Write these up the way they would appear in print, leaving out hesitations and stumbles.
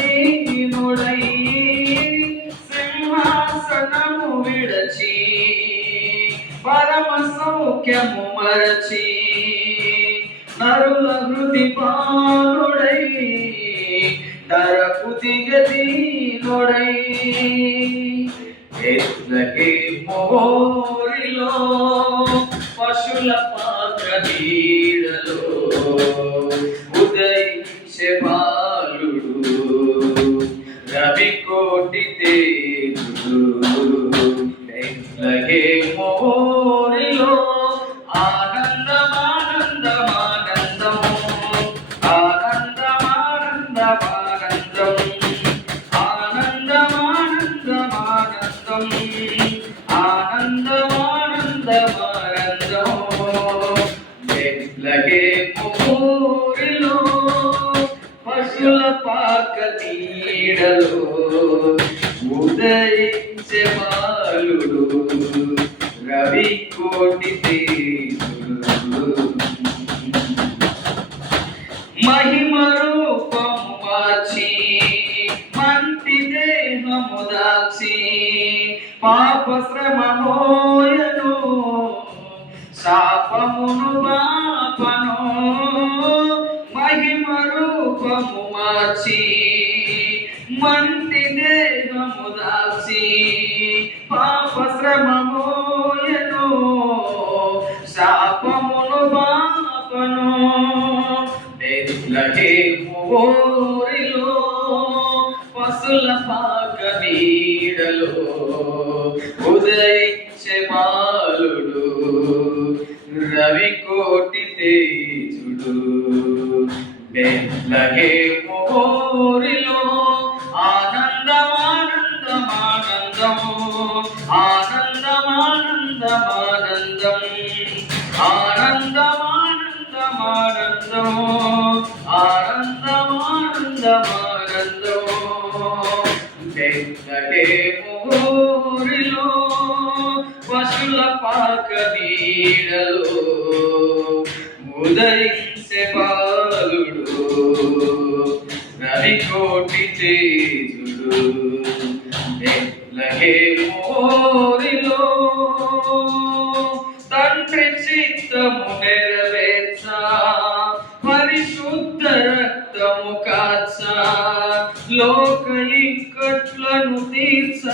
దీనుడై సింహాసనము విడచి పరమ సౌఖ్యము మరచి నరుల హృది బాలుడై తరపు దిగదీనుడై మోరిలో పశుల పాత్ర నీడలో ఉదయించే బాలుడు రవి కోటి తేజుడు మోరిలో ఆనందమానందమానందం ఆనందమానందమానందం ఆనందమానందమానందం ఆనందమానందమానందం మోరిలో పశుల పాక నీడలో ఉదయించే బాలుడు రవి కోటి తేజుడు మహిమ రూపము మార్చి మంటి దేహము దాచి పాప శ్రమ మోయను శాపమును బాపను మహిమ రూపము మార్చి మంటి దేహము దాచి పాప శ్రమ మోయను శాపమును బాపను మోరిలో పశుల పాక నీడలో ఉదయించే బాలుడు రవి కోటి తేజుడు మోరిలో ఆనందమానందమానందం ఆనందమానందమానందం ఆనందమానందమానందం ఆనందమానందమానందం మోరిలో పశుల పాక నీడలో ఉదయించే బాలుడు రవి కోటి తేజుడు మోరిలో తండ్రి చిత్తము నెరవేర్చ పరిశుద్ధ రక్తము కాచ లోక ఇక్కట్లను తీర్చ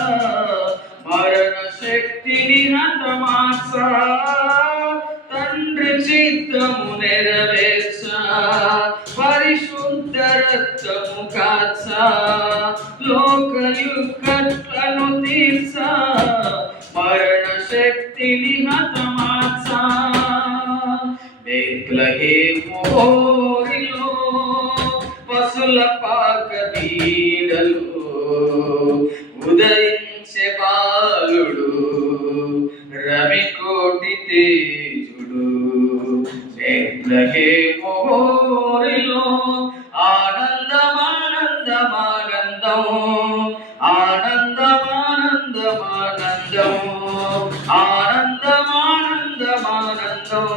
మరణ శక్తిని హతమార్చ తండ్రి చిత్తము నెరవేర్చ పరిశుద్ధ రక్తము కాచ లోక ఇక్కట్లను తీర్చ మరణ శక్తిని హతమార్చ మోరిలో పశుల పాక నీడలో ఉదయించే బాలుడు రవి కోటి తేజుడు మోరిలో ఆనందమానందమానందం ఆనందమానందమానందం ఆనందమానందమానందం